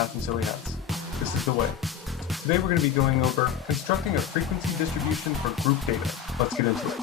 math and silly hats. This is the way. Today we're going to be going over constructing a frequency distribution for group data. Let's get into it.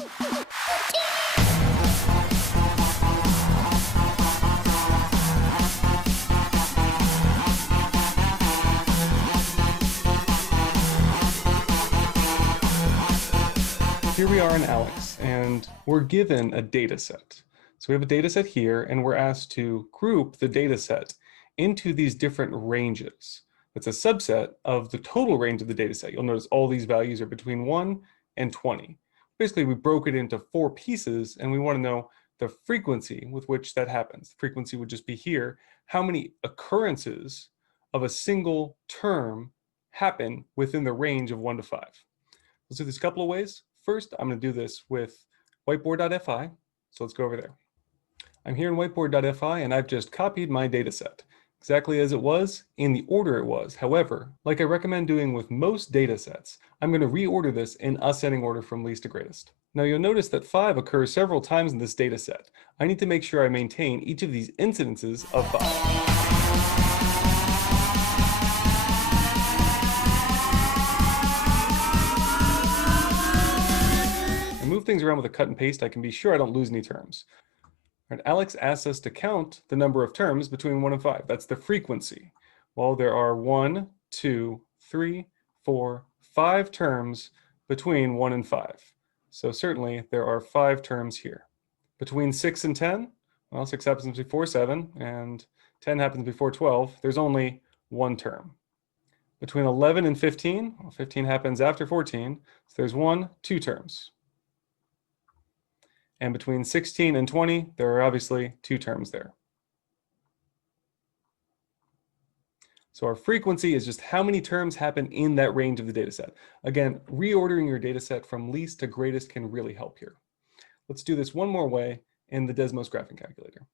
Here we are in ALEKS, and we're given a data set. So we have a data set here, and we're asked to group the data set into these different ranges. It's a subset of the total range of the data set. You'll notice all these values are between 1 and 20. Basically, we broke it into 4 pieces, and we want to know the frequency with which that happens. The frequency would just be here. How many occurrences of a single term happen within the range of 1 to 5? Let's do this a couple of ways. First, I'm going to do this with whiteboard.fi. So let's go over there. I'm here in whiteboard.fi, and I've just copied my data set exactly as it was in the order it was. However, like I recommend doing with most data sets, I'm going to reorder this in ascending order from least to greatest. Now you'll notice that 5 occurs several times in this data set. I need to make sure I maintain each of these incidences of 5. Move things around with a cut and paste, I can be sure I don't lose any terms. All right, ALEKS asks us to count the number of terms between 1 and 5. That's the frequency. Well, there are 1, 2, 3, 4, 5 terms between 1 and 5. So certainly there are 5 terms here. Between 6 and 10, well, 6 happens before 7, and 10 happens before 12. There's only 1 term. Between 11 and 15, well, 15 happens after 14, so there's 2 terms. And between 16 and 20, there are obviously 2 terms there. So our frequency is just how many terms happen in that range of the data set. Again, reordering your data set from least to greatest can really help here. Let's do this one more way in the Desmos graphing calculator.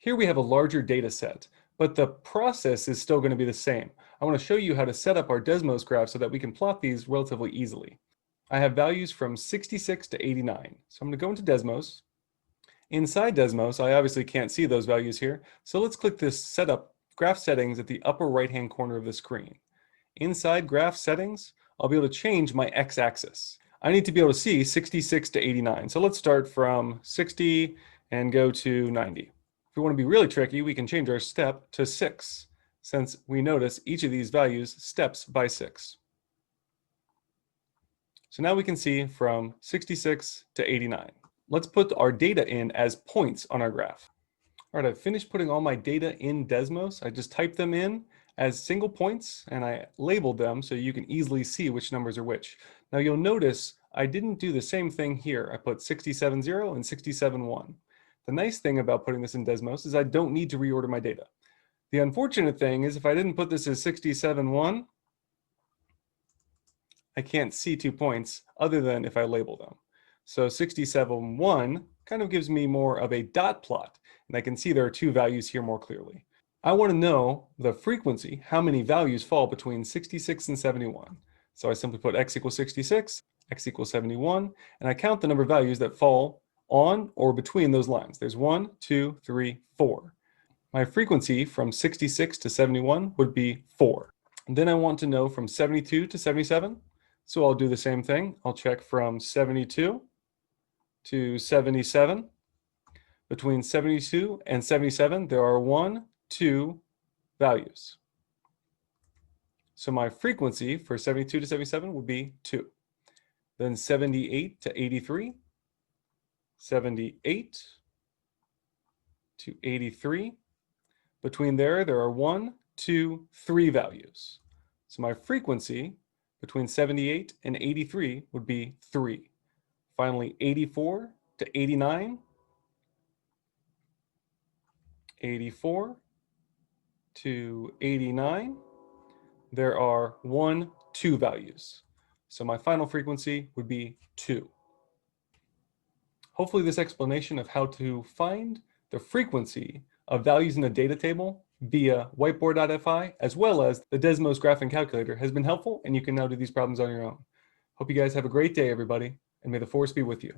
Here we have a larger data set, but the process is still going to be the same. I want to show you how to set up our Desmos graph so that we can plot these relatively easily. I have values from 66 to 89. So I'm going to go into Desmos. Inside Desmos, I obviously can't see those values here. So let's click this Setup Graph Settings at the upper right-hand corner of the screen. Inside Graph Settings, I'll be able to change my x-axis. I need to be able to see 66 to 89. So let's start from 60 and go to 90. If we want to be really tricky, we can change our step to 6, since we notice each of these values steps by 6. So now we can see from 66 to 89. Let's put our data in as points on our graph. All right, I've finished putting all my data in Desmos. I just typed them in as single points and I labeled them so you can easily see which numbers are which. Now you'll notice I didn't do the same thing here. I put 67.0 and 67.1. The nice thing about putting this in Desmos is I don't need to reorder my data. The unfortunate thing is if I didn't put this as 67.1, I can't see 2 points other than if I label them. So 67.1 kind of gives me more of a dot plot, and I can see there are 2 values here more clearly. I want to know the frequency, how many values fall between 66 and 71. So I simply put x equals 66, x equals 71, and I count the number of values that fall on or between those lines. There's 1, 2, 3, 4. My frequency from 66 to 71 would be 4. And then I want to know from 72 to 77. So I'll do the same thing. I'll check from 72 to 77. Between 72 and 77, there are 1, 2 values. So my frequency for 72 to 77 would be 2. Then 78 to 83, 78 to 83. Between there are 1, 2, 3 values. So my frequency between 78 and 83 would be 3. Finally, 84 to 89. 84 to 89. There are 1, 2 values. So my final frequency would be 2. Hopefully this explanation of how to find the frequency of values in a data table via whiteboard.fi, as well as the Desmos graphing calculator, has been helpful, and you can now do these problems on your own. Hope you guys have a great day, everybody, and may the force be with you.